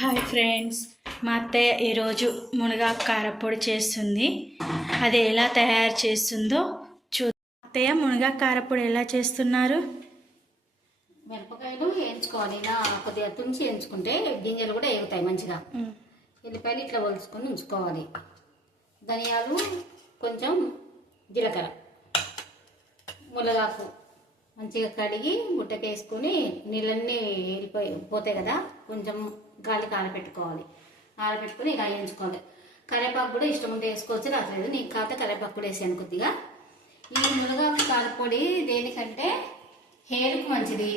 Hi friends మా అత్తయ్య ఈరోజు మునగాకు కారపొడి చేస్తుంది. అది ఎలా తయారు చేస్తుందో చూ అత్తయ్య మునగాకు కారపొడి ఎలా చేస్తున్నారు? మిరపకాయలు వేయించుకోవాలి. ఇలా కొద్దిగా తుంచి వేయించుకుంటే గింజలు కూడా ఎగుతాయి మంచిగా. ఎల్లిపాయలు ఇట్లా ఒలుచుకొని ఉంచుకోవాలి. ధనియాలు కొంచెం జీలకర్ర మునగాకు మంచిగా కడిగి ముట్టకేసుకొని నీళ్ళన్నీ వెళ్ళిపోయి పోతాయి కదా కొంచెం గాలి కాలపెట్టుకోవాలి ఆరబెట్టుకొని ఇలా వేయించుకోవాలి. కరేపాకు కూడా ఇష్టం ఉంటే వేసుకోవచ్చు రావట్లేదు. నీకు కాకపోతే కరేపాకు కూడా వేసాను కొద్దిగా. ఈ మునగాకు కారపొడి దేనికంటే హెయిర్కి మంచిది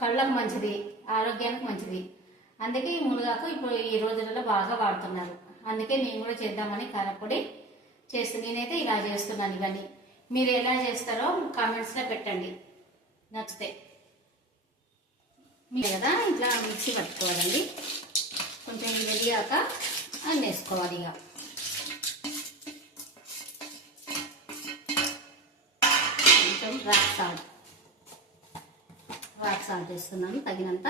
కళ్ళకు మంచిది ఆరోగ్యానికి మంచిది. అందుకే ఈ మునగాకు ఇప్పుడు ఈ రోజులలో బాగా వాడుతున్నారు. అందుకే నేను కూడా చేద్దామని కారపొడి చేస్తు నేనైతే ఇలా చేస్తున్నాను కానీ మీరు ఎలా చేస్తారో కామెంట్స్లో పెట్టండి. నచ్చితే. కదా ఇట్లా మిక్సీ పట్టుకోవాలండి. కొంచెం ఇది వెలిగాక అన్నీ వేసుకోవాలి ఇక. కొంచెం రాక్ సాల్ట్. రాక్ సాల్ట్ వేస్తున్నాను తగినంత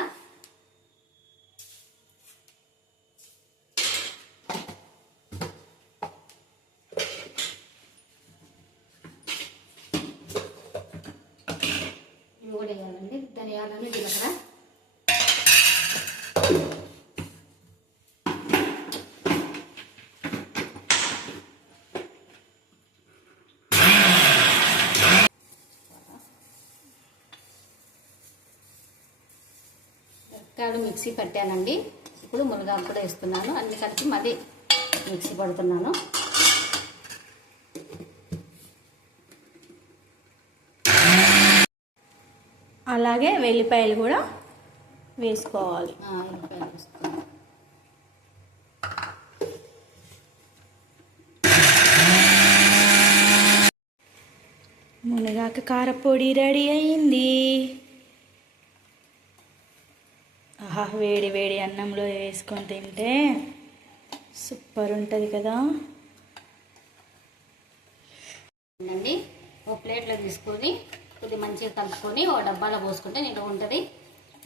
ఇవి కూడా వేయాలండి ధనియాలను జీలకర్ర. మిరపకాయలు మిక్సీ పట్టానండి. ఇప్పుడు మునగాకు కూడా వేస్తున్నాను. అన్ని కలిపి మళ్ళీ మిక్సీ పడుతున్నాను. అలాగే వెల్లిపాయలు కూడా వేసుకోవాలి. మునగాకు కారపొడి రెడీ అయింది. ఆహా వేడి వేడి అన్నంలో వేసుకొని తింటే సూపర్ ఉంటుంది కదా. అండి ఒక ప్లేట్లో తీసుకొని కొద్దిగా మంచిగా కలుపుకొని ఒక డబ్బాలో పోసుకుంటే నిల్వ ఉంటుంది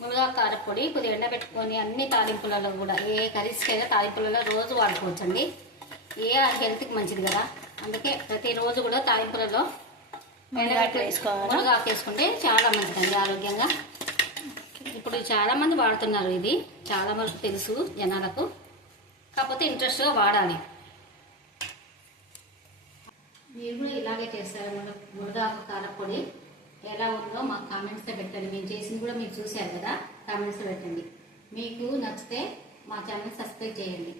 మునగా కారపొడి కొద్దిగా ఎండబెట్టుకొని అన్ని తాలింపులలో కూడా ఏ కర్రీస్కైనా తాలింపులలో రోజు వాడుకోవచ్చండి. ఏ హెల్త్కి మంచిది కదా. అందుకే ప్రతిరోజు కూడా తాలింపులలో మునగాకు వేసుకుంటే చాలా మంచిదండి ఆరోగ్యంగా. ఇప్పుడు చాలా మంది వాడుతున్నారు ఇది. చాలా వరకు తెలుసు జనాలకు. కాకపోతే ఇంట్రెస్ట్గా వాడాలి. మీరు కూడా ఇలాగే చేస్తారు? మున మునగాకు కారపొడి? ఎలా ఉందో మాకు కామెంట్స్లో పెట్టండి. మేము చేసింది కూడా మీరు చూశారు కదా కామెంట్స్లో పెట్టండి. మీకు నచ్చితే మా ఛానల్ సబ్స్క్రైబ్ చేయండి.